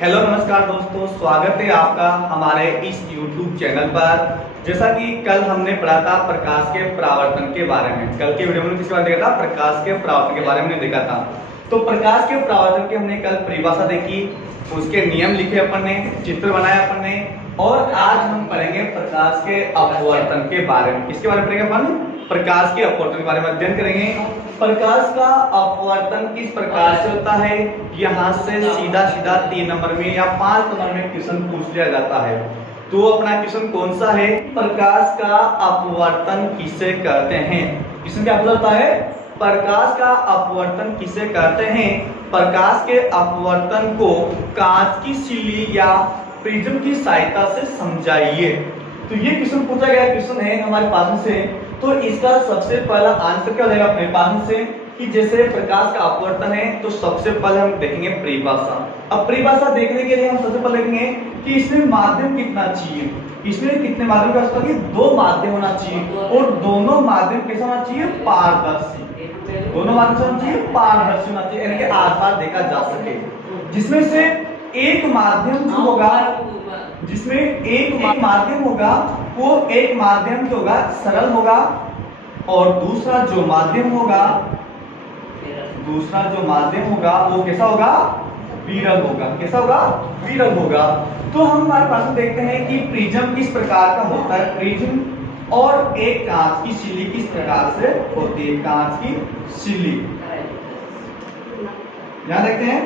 Hello नमस्कार दोस्तों, स्वागत है आपका हमारे इस YouTube चैनल पर। जैसा कि कल हमने पढ़ा था प्रकाश के परावर्तन के बारे में। कल के वीडियो में किसके बारे में देखा था? प्रकाश के परावर्तन के बारे में देखा था। तो प्रकाश के परावर्तन की हमने कल परिभाषा देखी, उसके नियम लिखे अपन ने, चित्र बनाया अपन ने, और आज हम पढ़ेंगे प्रकाश के अपवर्तन के बारे में। किसके बारे में पढ़ेंगे अपन? प्रकाश के अपवर्तन के बारे में अध्ययन करेंगे। प्रकाश का अपवर्तन किस प्रकार से होता है, यहाँ से सीधा सीधा 3 नंबर में या 5 नंबर में क्वेश्चन पूछ लिया जाता है। तो अपना क्वेश्चन कौन सा है? प्रकाश का अपवर्तन किसे कहते हैं? क्वेश्चन क्या होता है? प्रकाश का अपवर्तन किसे कहते हैं? प्रकाश के अपवर्तन को कांच की सिल्ली या प्रिज्म की सहायता से समझाइए। तो ये क्वेश्चन पूछा गया क्वेश्चन है हमारे पास से। तो इसका सबसे पहला आंसर क्या रहेगा अपने पास से कि जैसे प्रकाश का अपवर्तन है, तो सबसे पहले हम देखेंगे परिभाषा। अब परिभाषा देखने के लिए हम सबसे पहले देखेंगे कि इसमें माध्यम कितना चाहिए। इसमें कितने माध्यम का होता है? 2 माध्यम होना चाहिए, और दोनों माध्यम कैसा होना चाहिए? पारदर्शी। दोनों माध्यम होना चाहिए पारदर्शी होना चाहिए, यानी कि आधार देखा जा सके। जिसमें से एक माध्यम जो होगा, जिसमें एक माध्यम होगा, वो एक माध्यम जो होगा सरल होगा, और दूसरा जो माध्यम होगा वो कैसा होगा? विरल होगा। कैसा होगा? विरल होगा। तो हम हमारे पास देखते हैं कि प्रिज्म किस प्रकार का होता है। प्रिज्म और एक कांच की सिल्ली किस प्रकार से होती है? कांच की सिल्ली। यहां देखते हैं,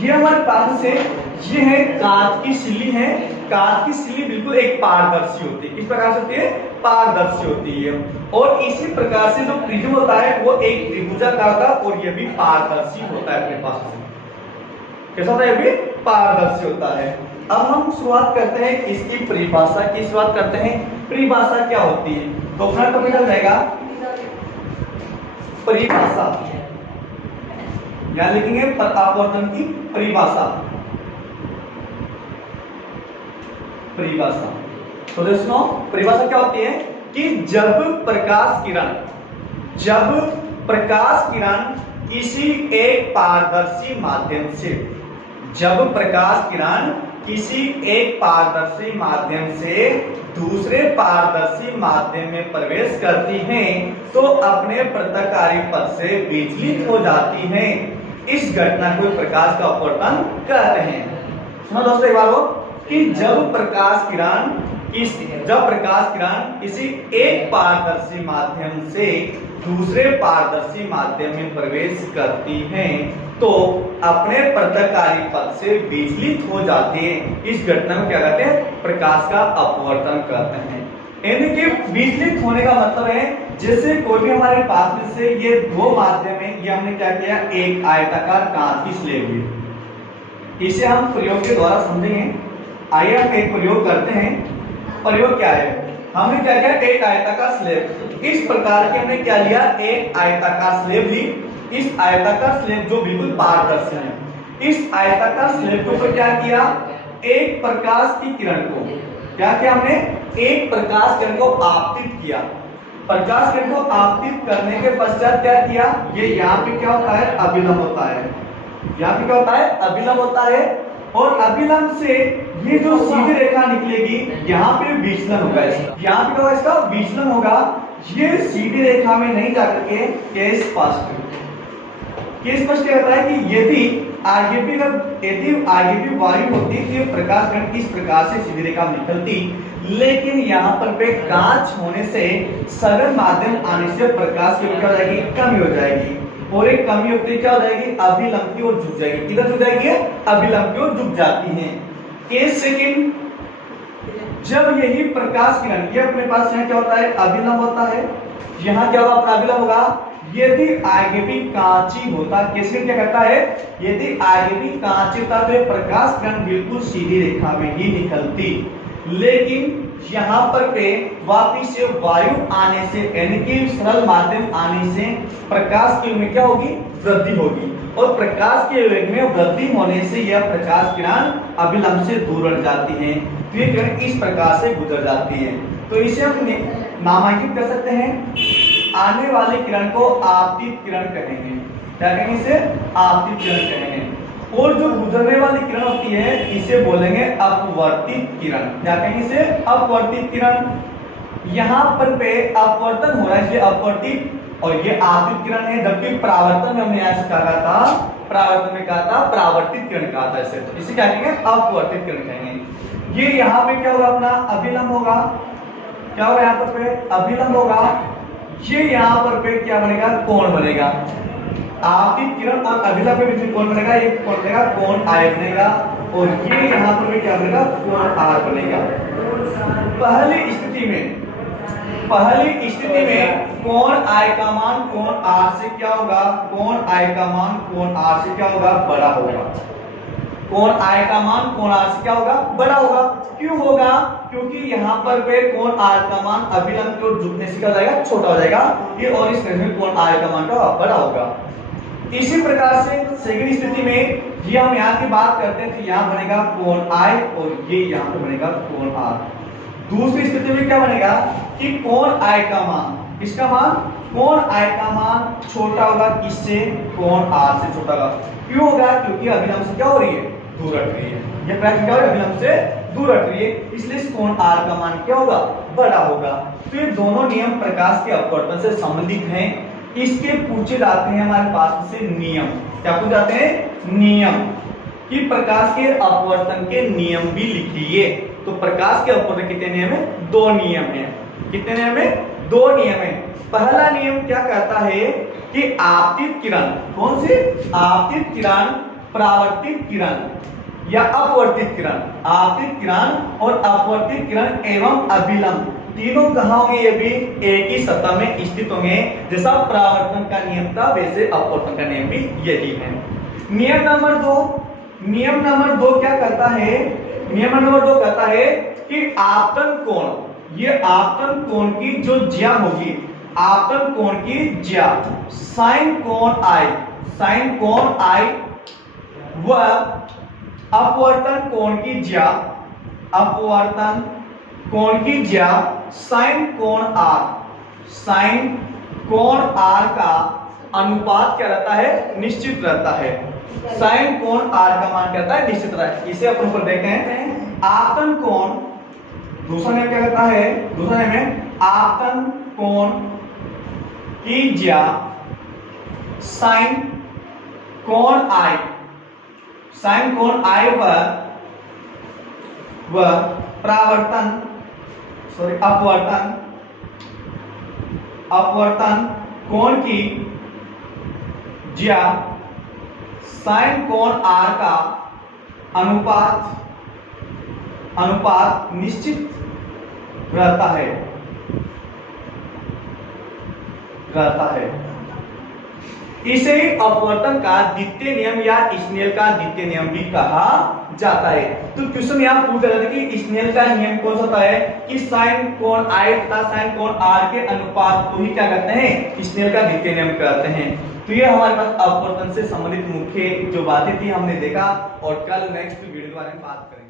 ये हमारे पास से ये है कांच की सिल्ली है। कांच की सिल्ली बिल्कुल एक पारदर्शी होती है। किस प्रकार से होती है? पारदर्शी होती है। और इसी प्रकार से जो प्रिज्म होता है वो एक त्रिभुजाकार का, और ये भी पारदर्शी होता है अपने पास से। कैसा होता है? ये भी पारदर्शी होता है। अब हम शुरुआत करते हैं इसकी परिभाषा की। शुरुआत करते हैं परिभाषा क्या होती है। तो अपना टॉपिक रहेगा परिभाषा। यहां लिखेंगे अपवर्तन की परिभाषा। परिभाषा तो दोस्तों परिभाषा क्या होती है कि जब प्रकाश किरण किसी एक पारदर्शी माध्यम से, जब प्रकाश किरण किसी एक पारदर्शी माध्यम से दूसरे पारदर्शी माध्यम में प्रवेश करती हैं, तो अपने प्रत्यकारी पथ से विचलित हो जाती हैं। इस घटना को प्रकाश का अपवर्तन कहते हैं। सुनो दोस्तों एक बार हो कि जब प्रकाश किरण किसी एक पारदर्शी माध्यम से दूसरे पारदर्शी माध्यम में प्रवेश करती हैं, तो अपने प्रत्यकारी पथ से विचलित हो जाते हैं। इस घटना को क्या कहते हैं? प्रकाश का अपवर्तन कहते हैं। यानी कि विचलित होने का मतलब है जैसे कोई भी हमारे पास में से ये 2 माध्यम है, ये हमने क्या किया? एक आयताकार कांच की स्लेब ली। इसे हम प्रयोग के द्वारा समझेंगे। आइए हम एक प्रयोग करते हैं। प्रयोग क्या है? हमने क्या किया? एक आयताकार स्लेब। इस प्रकार के हमने क्या लिया? एक आयताकार स्लेब ली। इस आयताकार स्लेब जो बिल्कुल पारदर्शी है, इस आयताकार स्लेब के ऊपर क्या किया? एक प्रकाश की किरण को क्या किया हमने? एक प्रकाश किरण को आपतित किया। प्रकाश किरण को आपतित करने के पश्चात क्या किया? ये यहाँ पे क्या होता है? अभिलंब होता है। यहाँ पे क्या होता है? अभिलंब होता है। और अभिलंब से ये जो सीधी रेखा निकलेगी, यहाँ पे विचलन होगा। यहाँ पे क्या होगा? इसका विचलन होगा। ये सीधी रेखा में नहीं जाकर के स्पष्ट कहता है कि यदि आगे भी वायु होती तो प्रकाश किरण किस प्रकार से सीधी रेखा में निकलती, लेकिन यहाँ पर कांच होने से सरल माध्यम आने से प्रकाश की क्या हो जाएगी? कमी हो जाएगी। और एक कमी होती है क्या हो जाएगी? अभिलंब की ओर झुक जाएगी। किधर झुक जाएगी? अभिलंब की ओर झुक जाती है। एक सेकंड, जब यही प्रकाश किरण ये अपने पास यहाँ क्या होता है? अभिलंब होता है। यहाँ क्या होगा? अपना अभिलंब होगा। यदि आगे भी कांची होता, कैसे क्या करता है? यदि आगे भी कांची होता तो प्रकाश किरण बिल्कुल सीधी रेखा में ही निकलती, लेकिन यहाँ पर पे वापिस से वायु आने से, यानी कि सरल माध्यम आने से प्रकाश की में क्या होगी? वृद्धि होगी। और प्रकाश के वेग में वृद्धि होने से यह प्रकाश किरण अभिलंब से दूर हट जाती है। तो ये किरण इस प्रकार से गुजर जाती है। तो इसे हम नामांकित कर सकते हैं। आने वाली किरण को आपतित किरण कहेंगे। क्या कहेंगे? इसे आपतित किरण कहेंगे। और जो गुजरने वाली किरण होती है इसे बोलेंगे अपवर्तित किरण। क्या कहेंगे इसे? अपवर्तित किरण। यहाँ पर पे अपवर्तन हो रहा है इसलिए अपवर्तित, और ये आपतित किरण है, जबकि परावर्तन में हमने ऐसे कहा था, परावर्तन में कहा था परावर्तित किरण कहा था इसे, तो इसे क्या कहेंगे? अपवर्तित किरण कहेंगे। ये यहाँ पे क्या होगा? अपना अभिलंब होगा। क्या होगा यहाँ पर पे? अभिलंब होगा। ये यहाँ पर पे क्या बनेगा? कोण बनेगा। आपतित किरण और अभिलंब के बीच में कोण बनेगा, ये कोण बनेगा कोण आय बनेगा, और ये यहाँ पर भी क्या बनेगा? कोण आर बनेगा। पहली स्थिति में कोण आय का मान कोण आर से क्या होगा? कोण आय का मान कोण आर से क्या होगा? बड़ा होगा। कोण आय का मान कोण आर से क्या होगा? बड़ा होगा। क्यों होगा? क्योंकि यहाँ पर वे कोण आर का मान अभिलंब की ओर झुकने से क्या हो जाएगा? छोटा हो जाएगा ये, और इस केस में कोण आय का मान का बड़ा होगा। इसी प्रकार से सेकंड स्थिति में ये हम यहाँ की बात करते हैं तो यहाँ बनेगा कोण आय और ये यहाँ पे बनेगा कोण आर। दूसरी स्थिति में क्या बनेगा कि कोण आय का मान, किसका मान? कोण आय का मान छोटा होगा किससे? कोण आर से छोटा होगा। क्यों होगा? क्योंकि अभिलंब से क्या हो रही है? दूर हट रही है। ये प्राकृतिक क्या हो रही है? अभिलंब से दूर हट रही है, इसलिए इस कोण आर का मान क्या होगा? बड़ा होगा। तो ये दोनों नियम प्रकाश के अपवर्तन से संबंधित हैं। इसके पूछे जाते हैं हमारे पास से नियम। क्या पूछे जाते हैं? नियम। कि प्रकाश के अपवर्तन के नियम भी लिखिए। तो प्रकाश के अपवर्तन कितने नियम है? 2 नियम है। कितने नियम है? 2 नियम है। पहला नियम क्या कहता है कि आपतित किरण, कौन सी? आपतित किरण, परावर्तित किरण या अपवर्तित किरण, आपतित किरण और अपवर्तित किरण एवं अभिलंब तीनों कहाँ होंगे? ये भी एक ही सतह में स्थित होंगे। जैसा परावर्तन का नियम था वैसे अपवर्तन का नियम भी यही है। नियम नंबर 2 क्या कहता है? नियम नंबर 2 कहता है कि आपतन कोण, ये आपतन कोण की जो ज्या होगी, आपतन कोण की ज्या साइन कोण आई व अपवर्तन कोण की ज्या, अपवर्तन कोण की ज्या साइन कोण आर का अनुपात क्या रहता है? निश्चित रहता है। साइन कोण आर का मान क्या रहता है? निश्चित रहता है। इसे अपन ऊपर देखते हैं। आपतन कोण, दूसरा नियम क्या कहता है? दूसरा नियम है आपतन कोण की ज्या साइन कोण आई व अपवर्तन कोण की ज्या साइन कोण आर का अनुपात निश्चित रहता है। इसे ही अपवर्तन का द्वितीय नियम या स्नेल का द्वितीय नियम भी कहा जाता है। तो क्वेश्चन यहाँ पूछ रहा था कि स्नेल का नियम कौन सा होता है? कि साइन कोण आई तथा साइन कोण आर के अनुपात को ही क्या कहते हैं? स्नेल का द्वितीय नियम कहते हैं। तो ये हमारे पास अपवर्तन से संबंधित मुख्य जो बातें थी हमने देखा, और कल नेक्स्ट वीडियो के बारे में बात करेंगे।